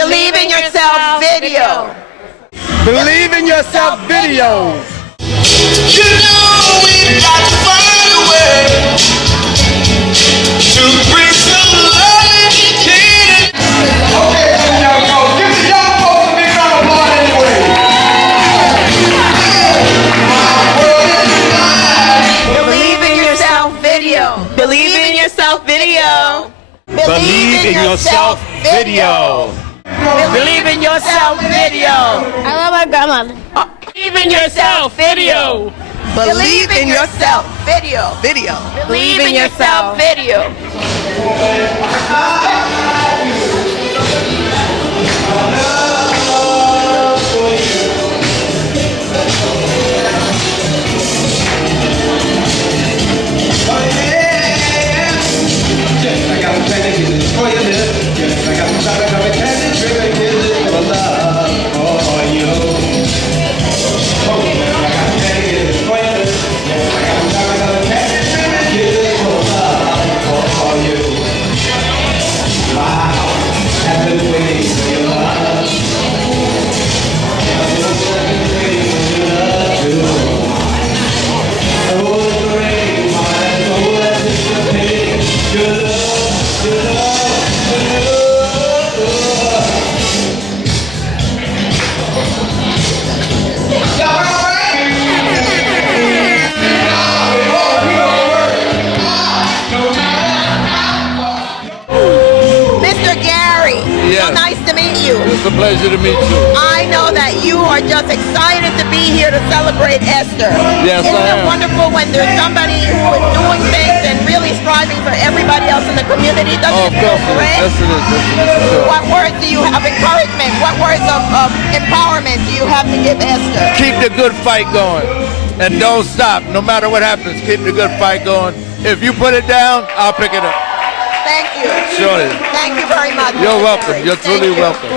Believe in Yourself video. Believe in Yourself video. You know we've got to find a way to bring some love to it. Okay, young folks, give the young folks a big round of applause anyway. Believe in Yourself video. Believe in Yourself video. Believe in Yourself video. Believe in Yourself video. I love my grandmother. Believe in Yourself video. Believe in Yourself video. Believe in Yourself video. It's a pleasure to meet you. I know that you are just excited to be here to celebrate Esther. Yes, Isn't I it am. wonderful when there's somebody who is doing things and really striving for everybody else in the community? Doesn't it feel great? Yes, it is. Sure. What words do you have? Encouragement. What words of empowerment do you have to give Esther? Keep the good fight going. And don't stop. No matter what happens, keep the good fight going. If you put it down, I'll pick it up. Thank you. Sure. Thank you very much. You're welcome. You're truly welcome.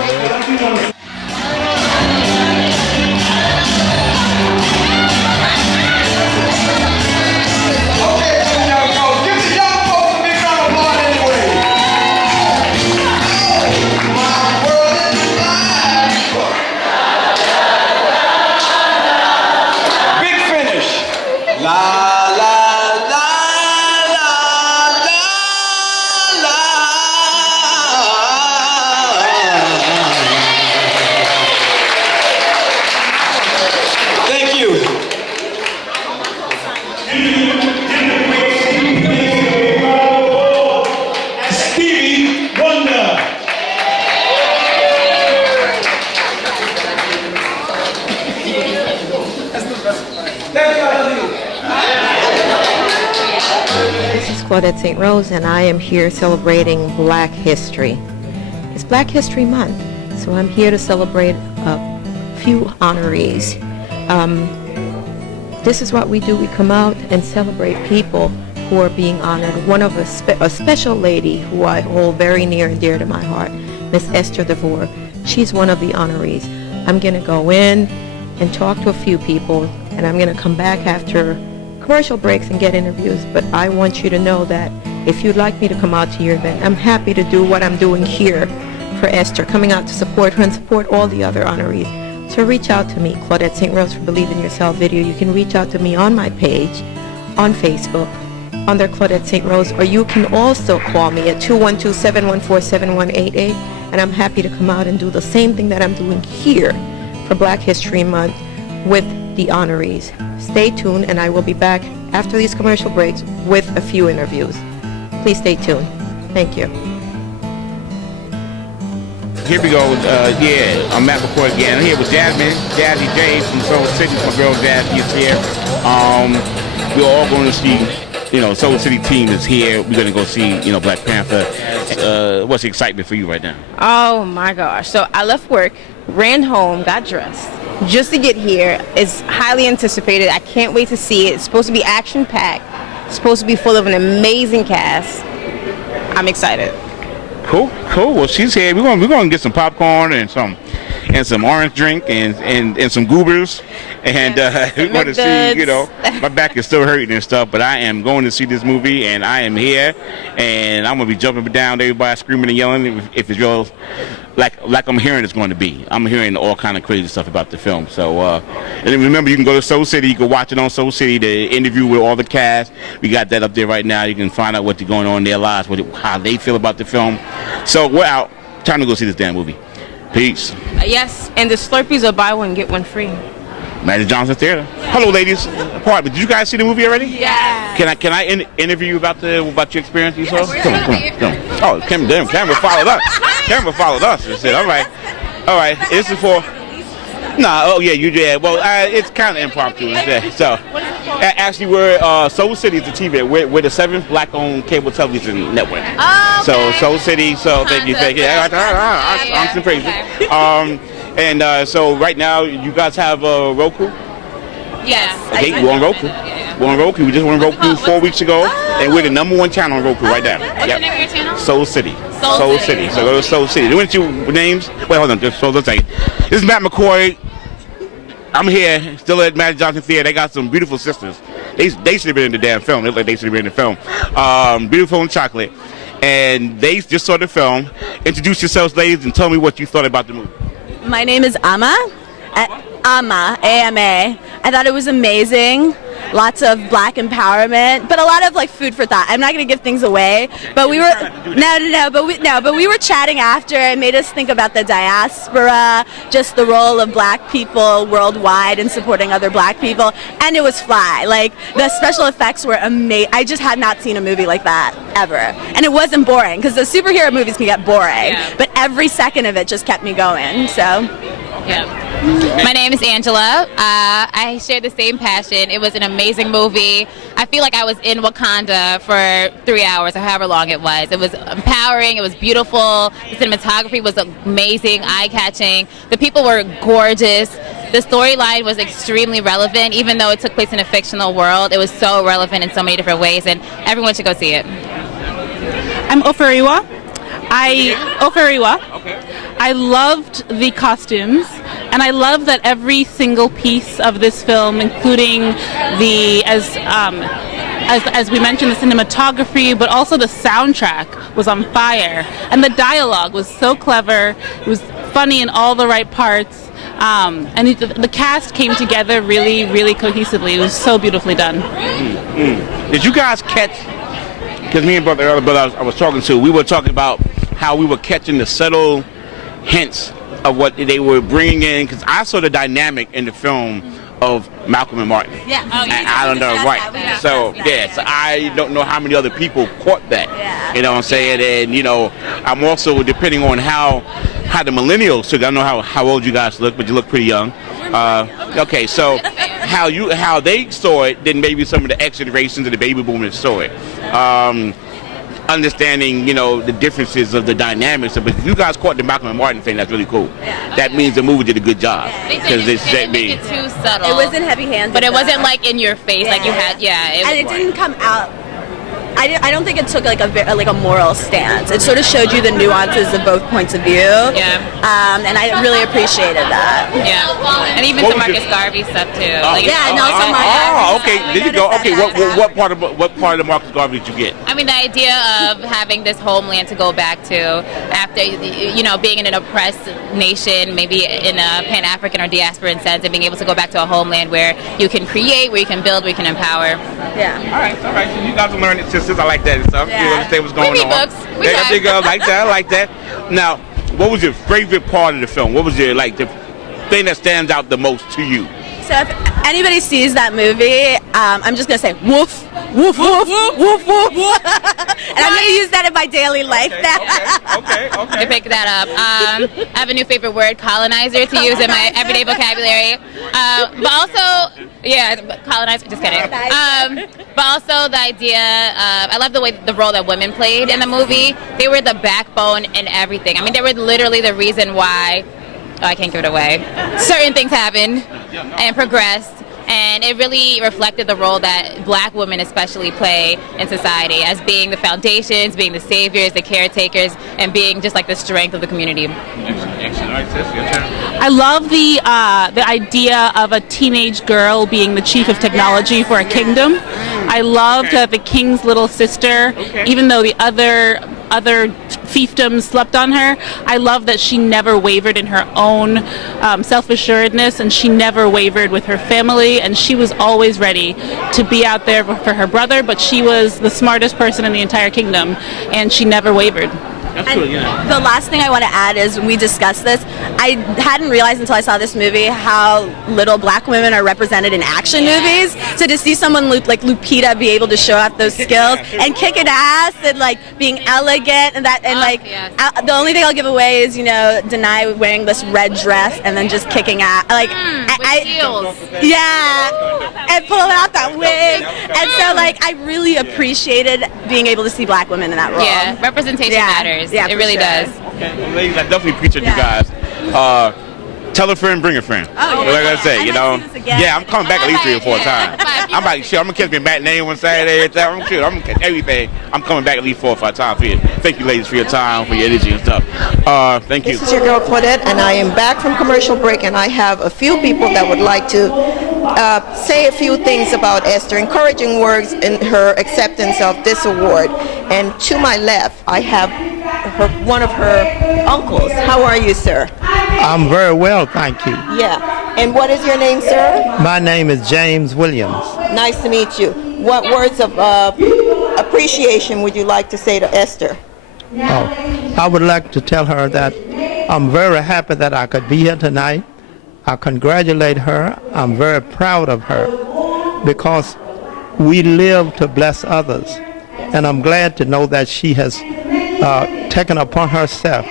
Claudette St. Rose, and I am here celebrating Black History. It's Black History Month, so I'm here to celebrate a few honorees. This is what we do. We come out and celebrate people who are being honored. One of a special lady who I hold very near and dear to my heart, Miss Esther DeVore. She's one of the honorees. I'm going to go in and talk to a few people, and I'm going to come back after commercial breaks and get interviews, but I want you to know that if you'd like me to come out to your event, I'm happy to do what I'm doing here for Esther, coming out to support her and support all the other honorees. So reach out to me, Claudette St. Rose for Believe in Yourself video. You can reach out to me on my page, on Facebook, under Claudette St. Rose, or you can also call me at 212-714-7188, and I'm happy to come out and do the same thing that I'm doing here for Black History Month with the honorees. Stay tuned, and I will be back after these commercial breaks with a few interviews. Please stay tuned. Thank you. Here we go. I'm Matt McCoy again. I'm here with Jasmine, Jazzy J from Soul City. My girl Jazzy is here. We're all going to see, Soul City team is here. We're going to go see, Black Panther. What's the excitement for you right now? Oh my gosh. So I left work, ran home, got dressed just to get here. It's highly anticipated. I can't wait to see it. It's supposed to be action-packed. It's supposed to be full of an amazing cast. I'm excited. Cool. Well, she's here. We're going to get some popcorn and some orange drink and some goobers. And we're going to see, my back is still hurting and stuff, but I am going to see this movie, and I am here, and I'm going to be jumping down to everybody, screaming and yelling if it's your like I'm hearing it's going to be. I'm hearing all kind of crazy stuff about the film. So, and then remember, you can go to Soul City. You can watch it on Soul City. The interview with all the cast. We got that up there right now. You can find out what's going on in their lives, how they feel about the film. So we're out. Time to go see this damn movie. Peace. Yes, and the Slurpees are buy one get one free. Magic Johnson Theater. Hello, ladies. Pardon me. Did you guys see the movie already? Yeah. Can I interview you about your experience you saw? Come on. Oh, camera followed us. Camera followed us and said, all right. This is for. Nah. Oh yeah, you did. Well, it's kind of impromptu. So, actually, we're Soul City is the TV. We're the 7th black-owned cable television network. Oh, okay. So Soul City. So thank you. I'm some crazy. And so right now, you guys have Roku? Yes. Okay, we're on Roku. We're on Roku. We just went on Roku 4 weeks ago, and we're the #1 channel on Roku right now. What's the name of your channel? Soul City. Soul City. So go to Soul City. There went your names. Wait, hold on. Just hold on a second. This is Matt McCoy. I'm here, still at Magic Johnson Theater. They got some beautiful sisters. They should have been in the damn film. They look like they should have been in the film. Beautiful and chocolate. And they just saw the film. Introduce yourselves, ladies, and tell me what you thought about the movie. My name is Ama. Ama, A-M-A. I thought it was amazing. Lots of black empowerment, but a lot of like food for thought. I'm not going to give things away, but we were but we were chatting after. It made us think about the diaspora, just the role of black people worldwide in supporting other black people, and it was fly. Like the special effects were amazing. I just had not seen a movie like that ever, and it wasn't boring because the superhero movies can get boring, but every second of it just kept me going. So. Yeah. My name is Angela. I share the same passion. It was an amazing movie. I feel like I was in Wakanda for 3 hours or however long it was. It was empowering. It was beautiful. The cinematography was amazing, eye-catching. The people were gorgeous. The storyline was extremely relevant. Even though it took place in a fictional world, it was so relevant in so many different ways, and everyone should go see it. I'm Oferiwa. I loved the costumes, and I love that every single piece of this film, including the as we mentioned, the cinematography, but also the soundtrack was on fire, and the dialogue was so clever. It was funny in all the right parts, and the cast came together really, really cohesively. It was so beautifully done. Did you guys catch? Because me and brother I was talking to, we were talking about how we were catching the subtle hints of what they were bringing in, because I saw the dynamic in the film of Malcolm and Martin. Yeah. And I don't know, right. So I don't know how many other people caught that. Yeah. You know what I'm saying? And, you know, I'm also, depending on how the millennials took, I don't know how old you guys look, but you look pretty young. Okay, so how they saw it, then maybe some of the X generations of the baby boomers saw it. Understanding, you know, the differences of the dynamics. But if you guys caught the Malcolm and Martin thing, that's really cool. That means the movie did a good job. Because they didn't make it too subtle. It wasn't heavy-handed, but it wasn't like in your face, like you had. And it didn't come out. I don't think it took like a moral stance. It sort of showed you the nuances of both points of view. Yeah. And I really appreciated that. Yeah. And even some Marcus Garvey stuff too. Okay. Did you go? Okay. What part of the Marcus Garvey did you get? I mean, the idea of having this homeland to go back to after, you know, being in an oppressed nation, maybe in a Pan-African or diasporan sense, and being able to go back to a homeland where you can create, where you can build, where you can empower. Yeah. All right. So you guys are learning sisters. I like that and stuff. You understand what's going on. We read books. I like that. Now, what was your favorite part of the film? What was the thing that stands out the most to you? So if anybody sees that movie, I'm just going to say, woof, woof, woof, woof, woof, woof. And I'm going to use that in my daily life now. Okay. To pick that up. I have a new favorite word, colonizer, to use in my everyday vocabulary. But also, colonizer, just kidding. But also the idea, I love the role that women played in the movie. They were the backbone in everything. I mean, they were literally the reason why, I can't give it away, certain things happened and progressed. And it really reflected the role that black women especially play in society as being the foundations, being the saviors, the caretakers, and being just like the strength of the community. Excellent. All right, sis, your turn. I love the idea of a teenage girl being the chief of technology for a kingdom. I loved the king's little sister, even though the other fiefdom slept on her. I love that she never wavered in her own self-assuredness, and she never wavered with her family, and she was always ready to be out there for her brother, but she was the smartest person in the entire kingdom, and she never wavered. Absolutely, yeah. The last thing I want to add is when we discussed this, I hadn't realized until I saw this movie how little black women are represented in action movies. So to see someone like Lupita be able to show off those skills and kicking ass and like being elegant and the only thing I'll give away is, you know, Denai wearing this red dress and then just kicking ass Heels. Yeah, and pulling out that wig. And so like I really appreciated being able to see black women in that role. Yeah, representation matters. Yeah, it really does. Okay, well, ladies, I definitely appreciate you guys. Tell a friend, bring a friend. Oh, like I say, you know. Yeah, I'm coming back at least 3 or 4 times. I'm like, shit, I'm gonna catch me matinee on Saturday. I'm gonna catch everything. I'm coming back at least 4 or 5 times for you. Thank you, ladies, for your time, for your energy and stuff. Thank you. This is your girl Claudette, and I am back from commercial break, and I have a few people that would like to say a few things about Esther, encouraging words in her acceptance of this award. And to my left, I have one of her uncles. How are you, sir? I'm very well, thank you. Yeah. And what is your name, sir? My name is James Williams. Nice to meet you. What words of appreciation would you like to say to Esther? Oh, I would like to tell her that I'm very happy that I could be here tonight. I congratulate her. I'm very proud of her because we live to bless others. And I'm glad to know that she has taken upon herself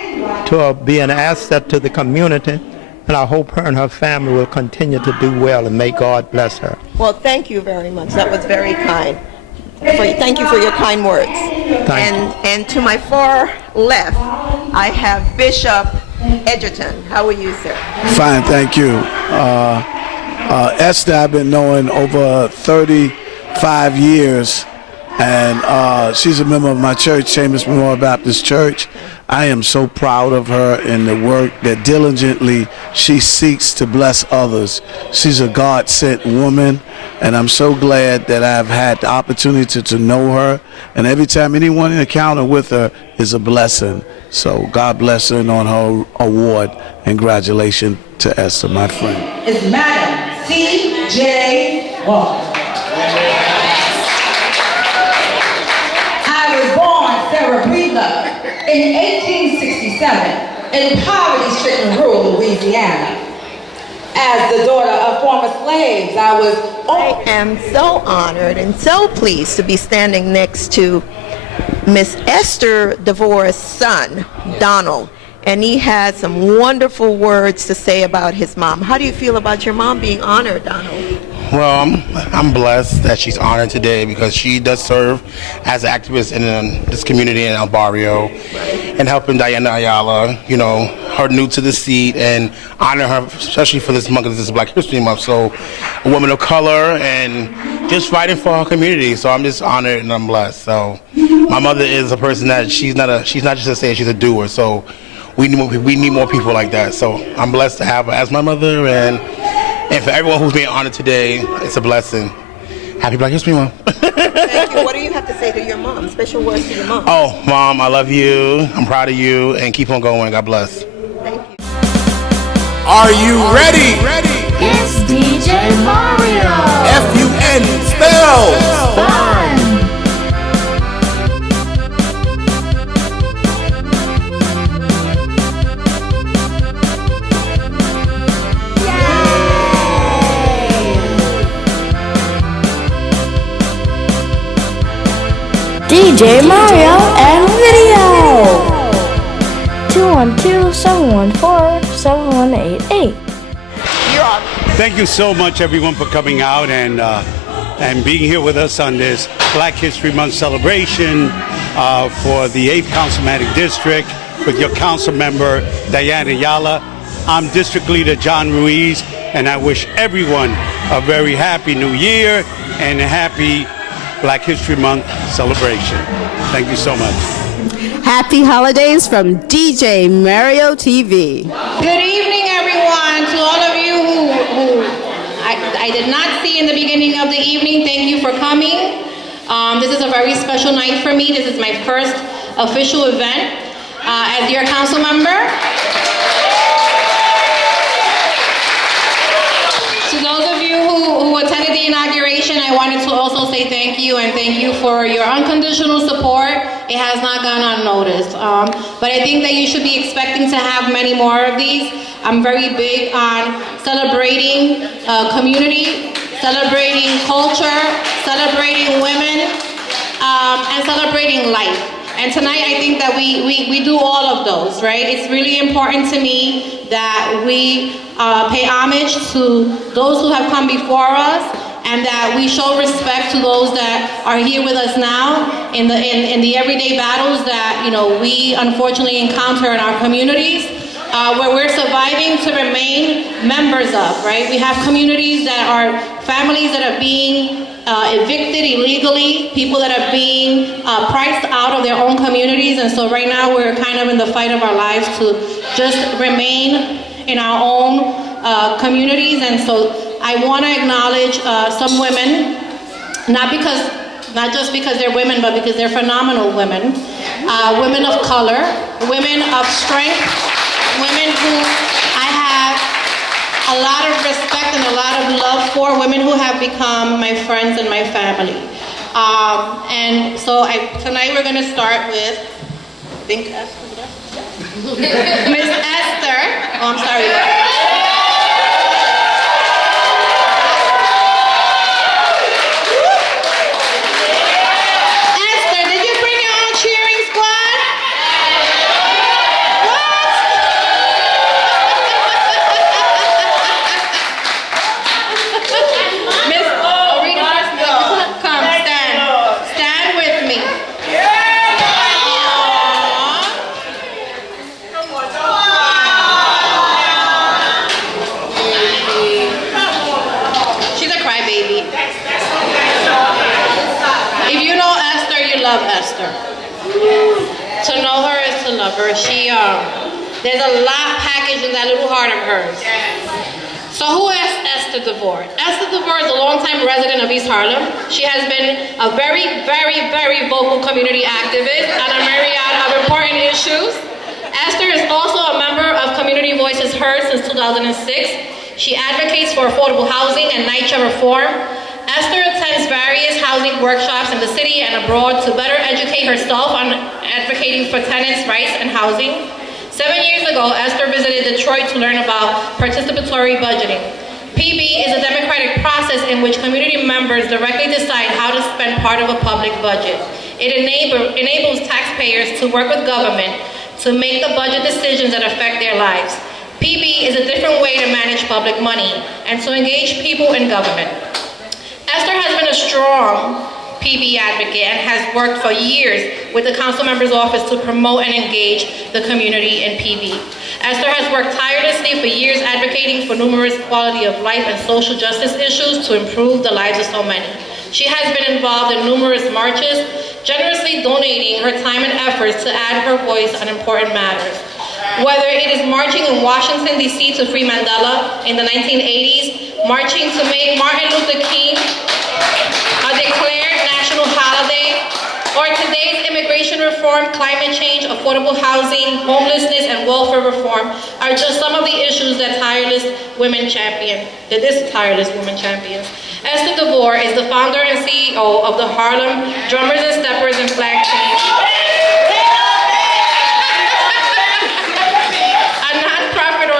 to be an asset to the community. And I hope her and her family will continue to do well, and may God bless her. Well, thank you very much. That was very kind. Thank you for your kind words. And to my far left, I have Bishop Edgerton. How are you, sir? Fine, thank you. Esther, I've been knowing over 35 years, and she's a member of my church, Chambers Memorial Baptist Church. I am so proud of her in the work that diligently she seeks to bless others. She's a God-sent woman, and I'm so glad that I've had the opportunity to know her. And every time anyone encounter with her is a blessing. So God bless her on her award. Congratulations to Esther, my friend. It's Madam C.J. Walker. I was born Sarah Breedlove in 1867 in poverty-stricken rural Louisiana. As the daughter of former slaves, I am so honored and so pleased to be standing next to Miss Esther DeVore's son, Donald, and he had some wonderful words to say about his mom. How do you feel about your mom being honored, Donald? Well, I'm blessed that she's honored today because she does serve as an activist in this community in El Barrio and helping Diana Ayala, you know, her new to the seat, and honor her, especially for this month, because this is Black History Month. So a woman of color and just fighting for her community. So I'm just honored and I'm blessed. So my mother is a person that she's not just a sayer, she's a doer. So we need more people like that. So I'm blessed to have her as my mother, and for everyone who's being honored today, it's a blessing. Happy Black History Month. Thank you. What do you have to say to your mom? Special words to your mom. Oh, Mom, I love you. I'm proud of you, and keep on going. God bless. Thank you. Are you ready? It's DJ Mario. F-U-N spells Fun. DJ Mario and video. 212-714-7188. Thank you so much, everyone, for coming out and being here with us on this Black History Month celebration for the 8th Councilmanic District with your council member, Diana Ayala. I'm District Leader John Ruiz, and I wish everyone a very happy New Year and a happy Black History Month celebration. Thank you so much. Happy holidays from DJ Mario TV. Good evening, everyone. To all of you who I did not see in the beginning of the evening, thank you for coming. This is a very special night for me. This is my first official event as your council member. To those of you who attended the inauguration, I wanted to also say thank you and thank you for your unconditional support. It has not gone unnoticed. But I think that you should be expecting to have many more of these. I'm very big on celebrating community, celebrating culture, celebrating women, and celebrating life. And tonight I think that we do all of those, right? It's really important to me that we pay homage to those who have come before us, and that we show respect to those that are here with us now in the everyday battles that we unfortunately encounter in our communities, where we're surviving to remain members of, right? We have communities that are families that are being evicted illegally, people that are being priced out of their own communities, and so right now we're kind of in the fight of our lives to just remain in our own communities. And so I want to acknowledge some women, not just because they're women, but because they're phenomenal women, women of color, women of strength, women who I have a lot of respect and a lot of love for, women who have become my friends and my family. And so tonight we're going to start with, I think, Miss Esther. Oh, I'm sorry. Esther. To know her is to love her. There's a lot packaged in that little heart of hers. So who is Esther DeVore? Esther DeVore is a longtime resident of East Harlem. She has been a very, very, very vocal community activist on a myriad of important issues. Esther is also a member of Community Voices Heard since 2006. She advocates for affordable housing and NYCHA reform. Esther attends various housing workshops in the city and abroad to better educate herself on advocating for tenants' rights and housing. 7 years ago, Esther visited Detroit to learn about participatory budgeting. PB is a democratic process in which community members directly decide how to spend part of a public budget. It enables taxpayers to work with government to make the budget decisions that affect their lives. PB is a different way to manage public money and to engage people in government. Esther has been a strong PB advocate and has worked for years with the council member's office to promote and engage the community in PB. Esther has worked tirelessly for years advocating for numerous quality of life and social justice issues to improve the lives of so many. She has been involved in numerous marches, generously donating her time and efforts to add her voice on important matters. Whether it is marching in Washington, D.C. to free Mandela in the 1980s, marching to make Martin Luther King a declared national holiday, or today's immigration reform, climate change, affordable housing, homelessness, and welfare reform are just some of the issues that tireless women champion. Esther DeVore is the founder and CEO of the Harlem Drummers and Steppers and Flag Team,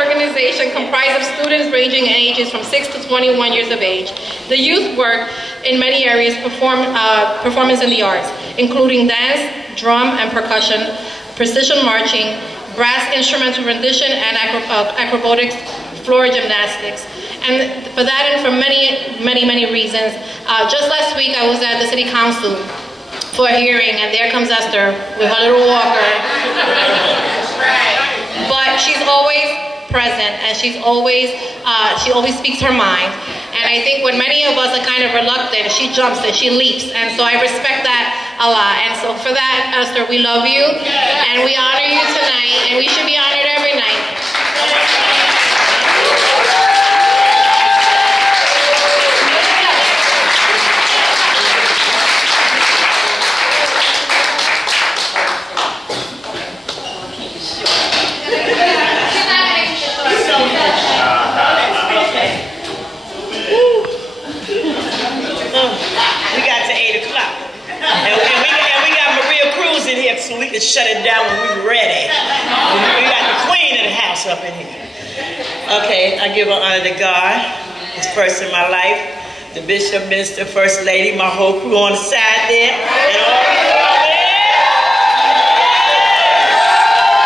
organization comprised of students ranging in ages from 6 to 21 years of age. The youth work in many areas, performance in the arts, including dance, drum and percussion, precision marching, brass instrumental rendition, and acrobatics, floor gymnastics. And for that and for many, many, many reasons, just last week I was at the City Council for a hearing, and there comes Esther with her little walker. But she's always present, and she always speaks her mind. And I think when many of us are kind of reluctant, she jumps and she leaps, and so I respect that a lot. And so for that, Esther, we love you, and we honor you tonight, and we should be honored every night. lights up in here. Okay, I give honor to God. It's first in my life. The bishop, minister, first lady, my whole crew on the side there, and all of you out there.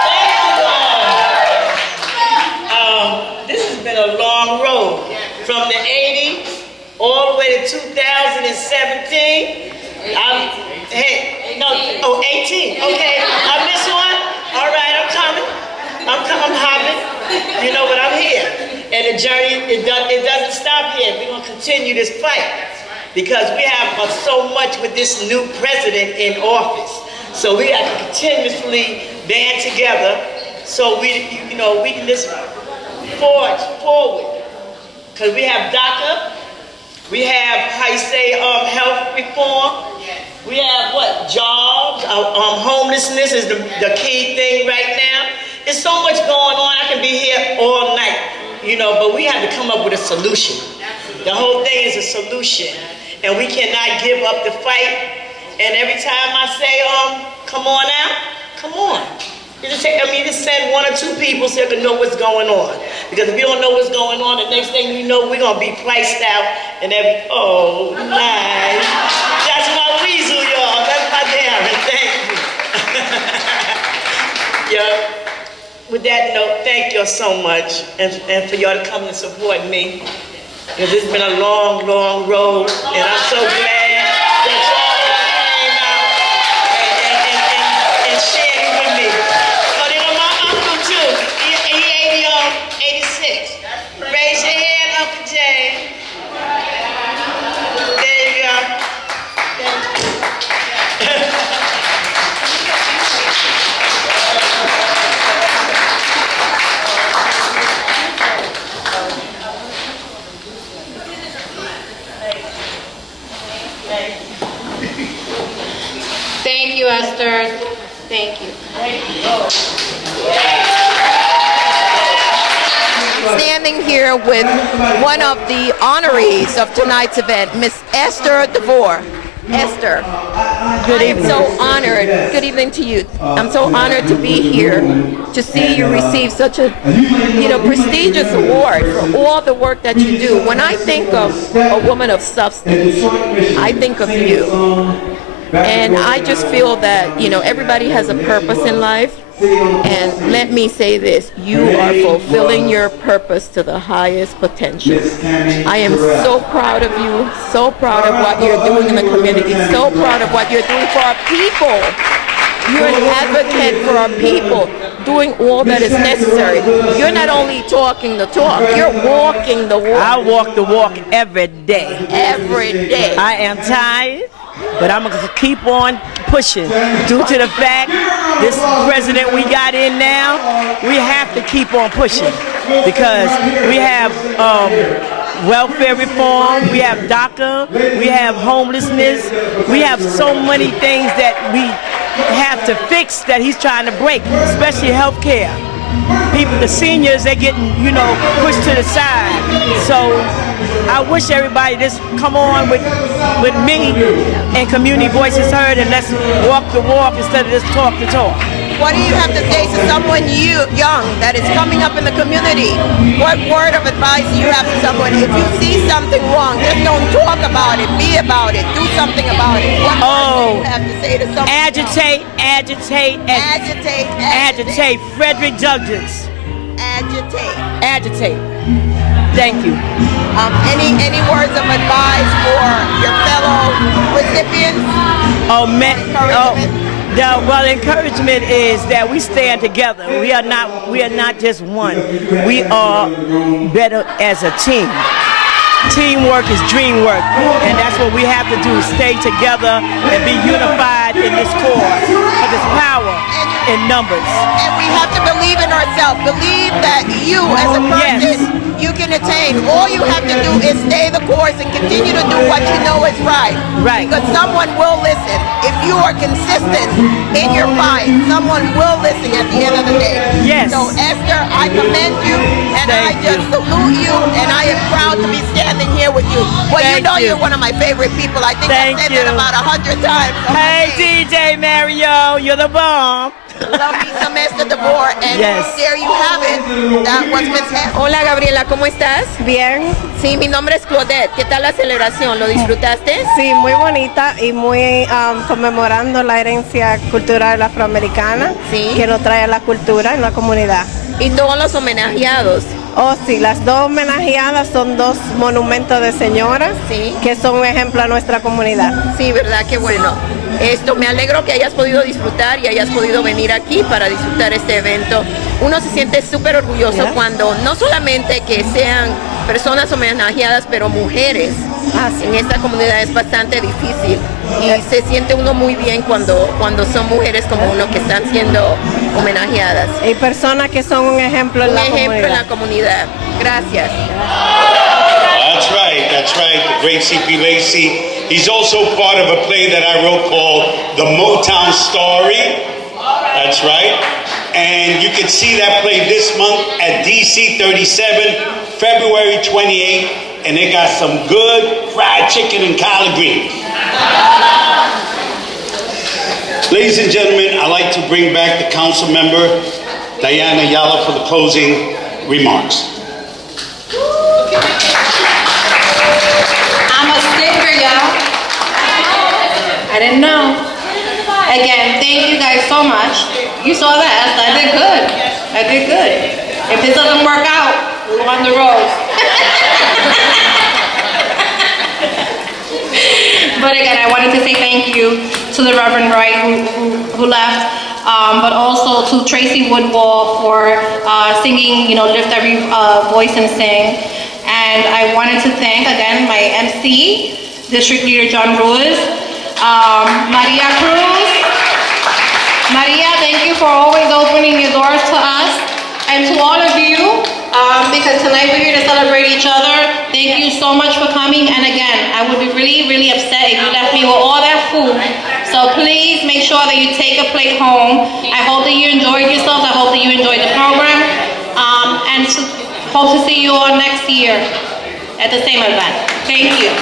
Thank you all. This has been a long road. From the 80s all the way to 2017. 18. Okay, I missed one. All right, I'm coming. I'm hopping. You know, but I'm here. And the journey, it doesn't stop here. We're going to continue this fight because we have so much with this new president in office. So we have to continuously band together so we can just forge forward. Because we have DACA, we have, health reform, we have jobs, homelessness is the key thing right now. There's so much going on, I can be here all night, but we have to come up with a solution. The whole thing is a solution, and we cannot give up the fight. And every time I say, come on out, come on. Just send one or two people so you can know what's going on. Because if you don't know what's going on, the next thing you know, we're going to be priced out and oh, nice. That's my weasel, y'all. That's my Darren. Thank you. Yeah. With that note, thank y'all so much. And for y'all to come and support me. Because it's been a long, long road. And I'm so glad that y'all came out and shared it with me. He 86. Raise your hand, Uncle Jay. There you go. Thank you, Esther. Thank you. Standing here with one of the honorees of tonight's event, Miss Esther DeVore. Esther, I am so honored. Good evening to you. I'm so honored to be here to see you receive such a, prestigious award for all the work that you do. When I think of a woman of substance, I think of you. And I just feel that, everybody has a purpose in life. And let me say this, you are fulfilling your purpose to the highest potential. I am so proud of you, so proud of what you're doing in the community, so proud of what you're doing for our people. You're an advocate for our people, doing all that is necessary. You're not only talking the talk, you're walking the walk. I walk the walk every day. Every day. I am tired, but I'm going to keep on pushing. Due to the fact this president we got in now, we have to keep on pushing because we have welfare reform, we have DACA, we have homelessness, we have so many things that we have to fix that he's trying to break, especially health care. People, the seniors, they're getting, pushed to the side. So I wish everybody just come on with me and community voices heard and let's walk the walk instead of just talk the talk. What do you have to say to someone young that is coming up in the community? What word of advice do you have to someone? If you see something wrong, just don't talk about it, be about it, do something about it. What word do you have to say to someone? Agitate. Frederick Douglass. Agitate. Thank you. Any words of advice for your fellow recipients? Encouragement is that we stand together. We are not just one. We are better as a team. Teamwork is dream work, and that's what we have to do, stay together and be unified in this cause, because there's power in numbers. And we have to believe in ourselves, believe that you as a person, you can attain. All you have to do is stay the course and continue to do what you know is right. Right. Because someone will listen. If you are consistent in your fight, someone will listen at the end of the day. Yes. So Esther, I commend you, and I just salute you, and I am proud to be standing standing here with you. Well, Thank you. you're one of my favorite people. I think I've said that about 100 times. Hey, DJ Mario, you're the bomb. Love me some Esther DeVore. And Yes. there you have it. That was Miss Hola Gabriela, ¿cómo estás? Bien. Sí, mi nombre es Claudette. ¿Qué tal la celebración? ¿Lo disfrutaste? Sí, muy bonita y muy conmemorando la herencia cultural afroamericana que nos trae la cultura en la comunidad. Y todos los homenajeados. Oh, sí, las dos homenajeadas son dos monumentos de señoras que son un ejemplo a nuestra comunidad. Sí, ¿verdad? Qué bueno. Me alegro que hayas podido disfrutar y hayas podido venir aquí para disfrutar este evento. Uno se siente súper orgulloso cuando no solamente que sean personas homenajeadas, pero mujeres. En esta comunidad es bastante difícil y se siente uno muy bien cuando son mujeres como uno que están siendo homenajeadas. Y personas que son un ejemplo en la comunidad. Un ejemplo en la comunidad. Gracias. That's right, the great C.P. Lacey. He's also part of a play that I wrote called The Motown Story. That's right. And you can see that play this month at DC 37, February 28th. And they got some good fried chicken and collard greens. Ladies and gentlemen, I'd like to bring back the council member, Diana Ayala, for the closing remarks. I'm a sticker, y'all. I didn't know. Again, thank you guys so much. You saw that. I did good. I did good. If this doesn't work out, we'll go on the road. But again, I wanted to say thank you to the Reverend Wright who left, but also to Tracy Woodwall for singing, Lift Every Voice and Sing. And I wanted to thank, again, my MC, District Leader John Ruiz, Maria Cruz. Maria, thank you for always opening your doors to us. And to all of you, because tonight we're here to celebrate each other, thank you so much for coming. And again, I would be really, really upset if you left me with all that food. So please make sure that you take a plate home. I hope that you enjoyed yourselves. I hope that you enjoyed the program. And hope to see you all next year at the same event. Thank you.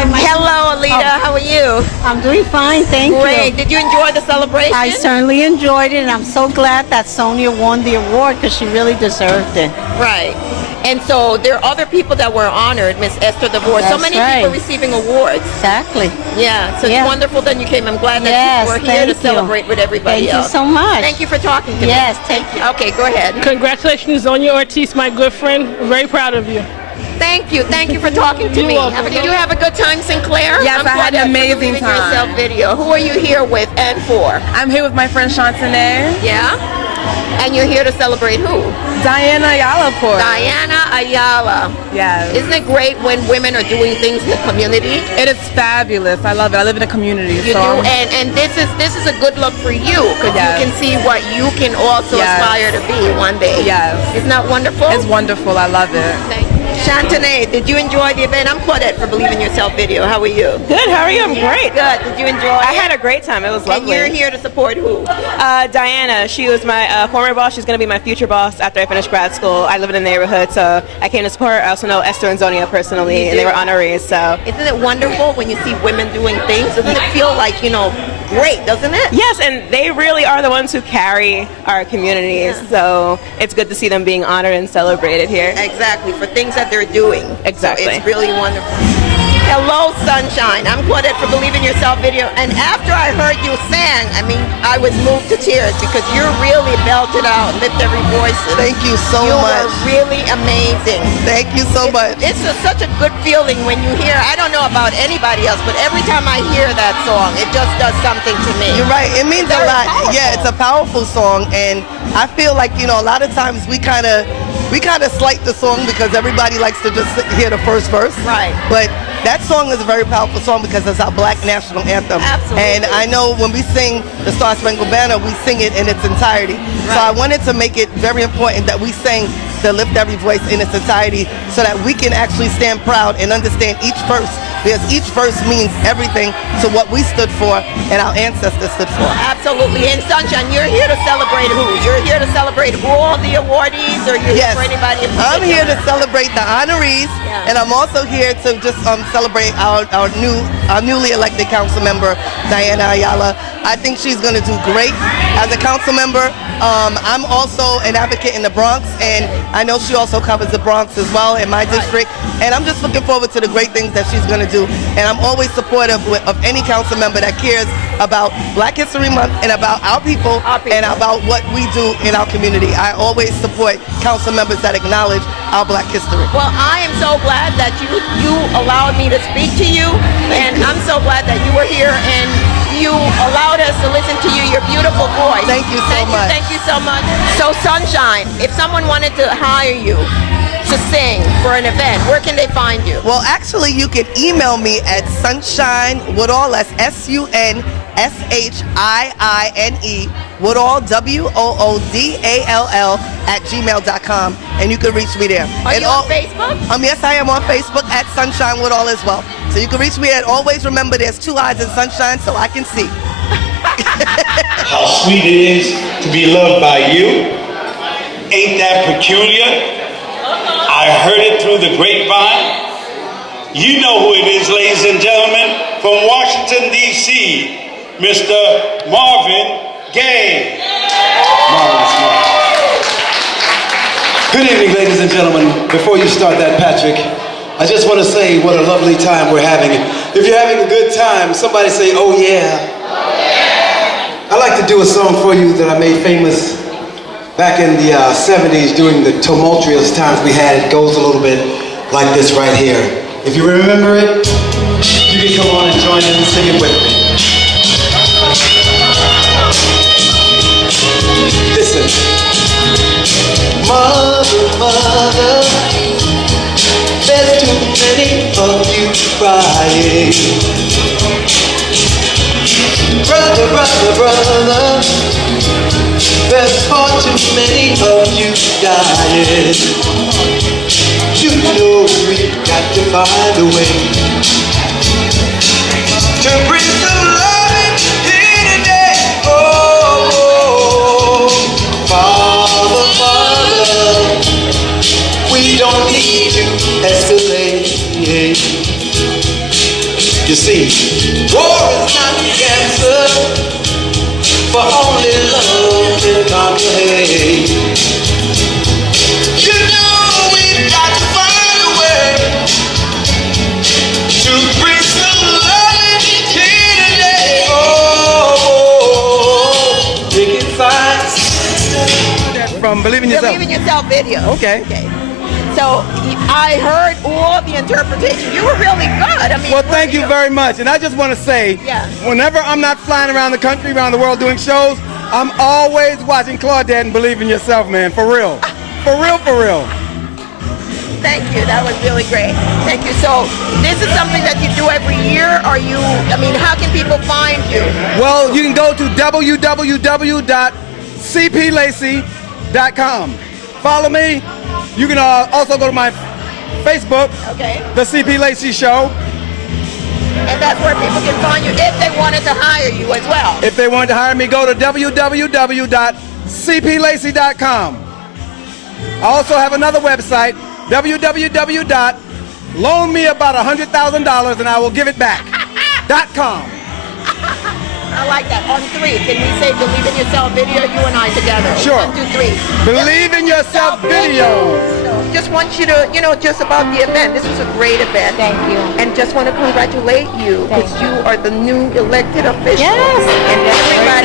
Hello, Alita. How are you? I'm doing fine, thank you. Great. Did you enjoy the celebration? I certainly enjoyed it, and I'm so glad that Sonia won the award because she really deserved it. Right. And so there are other people that were honored, Miss Esther DeVore. So many people receiving awards. Exactly. Yeah, so it's wonderful that you came. I'm glad that you were here to celebrate with everybody else. else. Thank you so much. Thank you for talking to me. Yes, thank you. Okay, go ahead. Congratulations, Zonia Ortiz, my good friend. We're very proud of you. Thank you for talking to me. Did you have a good time, Sinclair? Yes, I had an amazing time. Yourself video. Who are you here with and for? I'm here with my friend Shantane. Yeah? And you're here to celebrate who? Diana Ayala, of course. Diana Ayala. Yes. Isn't it great when women are doing things in the community? It is fabulous. I love it. I live in a community. You do, and this is a good look for you because you can see what you can also aspire to be one day. Yes. Isn't that wonderful? It's wonderful. I love it. Thank you. Shantane, did you enjoy the event? I'm Claudette for Believe in Yourself video. How are you? Good, how are you? I'm great. Good. Did you enjoy it? I had a great time. It was lovely. And you're here to support who? Diana. She was my former boss. She's going to be my future boss after I finish grad school. I live in the neighborhood, so I came to support her. I also know Esther and Zonia personally, and they were honorees. So isn't it wonderful when you see women doing things? Doesn't it feel like, great, doesn't it? Yes, and they really are the ones who carry our communities. Yeah. So it's good to see them being honored and celebrated here. Exactly, for things that they're doing. Exactly. So it's really wonderful. Hello, sunshine. I'm Claudette for Believe in Yourself video. And after I heard you sing, I was moved to tears because you really belted out, lift every voice. Thank you so much. You were really amazing. Thank you so much. It's such a good feeling when you hear, I don't know about anybody else, but every time I hear that song, it just does something to me. You're right. It means a lot. Powerful. Yeah, it's a powerful song. And I feel like, a lot of times we kind of slight the song because everybody likes to just hear the first verse. Right. But that song is a very powerful song because it's our Black national anthem. Absolutely. And I know when we sing the Star Spangled Banner, we sing it in its entirety. Right. So I wanted to make it very important that we sing the Lift Every Voice in its entirety so that we can actually stand proud and understand each verse because each verse means everything to what we stood for and our ancestors stood for. Absolutely. And Sunshine, you're here to celebrate who? You're here to celebrate all the awardees, or you're here for anybody in particular? I'm here to celebrate the honorees, and I'm also here to just celebrate our newly elected council member, Diana Ayala. I think she's going to do great as a council member. I'm also an advocate in the Bronx, and I know she also covers the Bronx as well in my district. And I'm just looking forward to the great things that she's going to do. And I'm always supportive of any council member that cares about Black History Month and about our people and about what we do in our community. I always support council members that acknowledge our Black history. Well, I am so glad that you allowed me to speak to you, and I'm so glad that you were here and you allowed us to listen to you, your beautiful voice. Thank you so much. Thank you so much. So Sunshine, if someone wanted to hire you to sing for an event, where can they find you? Well, actually, you can email me at Sunshine Woodall, that's SUNSHIINE, Woodall, WOODALL @gmail.com, and you can reach me there. Are you on Facebook? Yes, I am on Facebook at Sunshine Woodall as well. So you can reach me at, always remember there's two eyes in sunshine so I can see. How sweet it is to be loved by you. Ain't that peculiar? I heard it through the grapevine. You know who it is, ladies and gentlemen, from Washington, D.C., Mr. Marvin Gaye. Good evening, ladies and gentlemen. Before you start that, Patrick, I just want to say what a lovely time we're having. If you're having a good time, somebody say, oh yeah. I'd like to do a song for you that I made famous back in the 70s during the tumultuous times we had. It goes a little bit like this right here. If you remember it, you can come on and join in and sing it with me. Listen. Mother, mother, there's too many of you crying. Brother, brother, brother, there's far too many of you dying. You know we've got to find a way to bring some light here today. Oh, Father, Father, we don't need to escalate. You see, war is not the answer, for only love can conquer hate. You know we've got to find a way to bring some light here today. Oh, big signs. From Believe in Yourself. Believe in Yourself video. Okay. So I heard all the interpretation. You were really good. I mean, well, thank you very much. And I just want to say, whenever I'm not flying around the country, around the world doing shows, I'm always watching Claudette and Believe in Yourself, man. For real. For real, for real. Thank you. That was really great. Thank you. So this is something that you do every year? Are you, I mean, how can people find you? Well, you can go to www.cplacy.com. Follow me. You can also go to my Facebook, The C.P. Lacey Show. And that's where people can find you if they wanted to hire you as well. If they wanted to hire me, go to www.cplacy.com. I also have another website, www.loanmeabout$100,000 and I will give it back.com. I like that. On three, can we say Believe in Yourself video, you and I together? Sure. 1, 2, 3. Believe in Yourself video. Just want you to, just about the event. This was a great event. Thank you. And just want to congratulate you because you are the new elected official. Yes.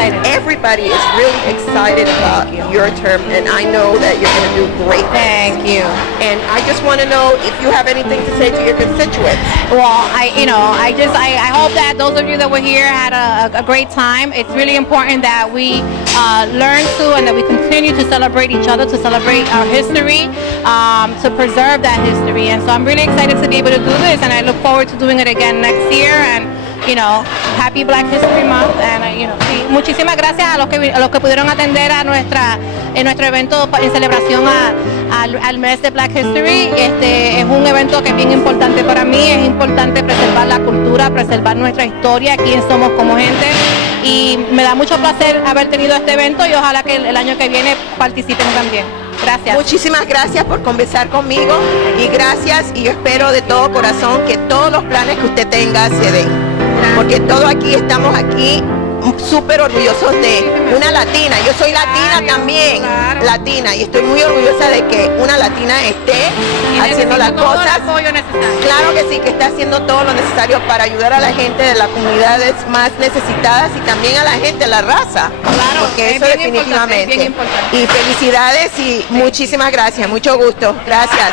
And everybody is really excited about your term. And I know that you're going to do great. Thank you. And I just want to know if you have anything to say to your constituents. Well, I hope that those of you that were here had a great time. It's really important that we learn to and that we continue to celebrate each other, to celebrate our history, to preserve that history. And so I'm really excited to be able to do this, and I look forward to doing it again next year. And Happy Black History Month. And, sí, muchísimas gracias a los que pudieron atender a nuestro evento en celebración al mes de Black History. Es un evento que es bien importante para mí. Es importante preservar la cultura, preservar nuestra historia, quién somos como gente. Y me da mucho placer haber tenido este evento y ojalá que el año que viene participen también. Gracias. Muchísimas gracias por conversar conmigo y gracias, y yo espero de todo corazón que todos los planes que usted tenga se den, porque todos estamos aquí súper orgullosos de una latina. Yo soy latina también, latina, y estoy muy orgullosa de que una latina esté haciendo las cosas. Claro que sí, que está haciendo todo lo necesario para ayudar a la gente de las comunidades más necesitadas y también a la gente, la raza. Claro, porque eso definitivamente. Y felicidades y muchísimas gracias, mucho gusto. Gracias.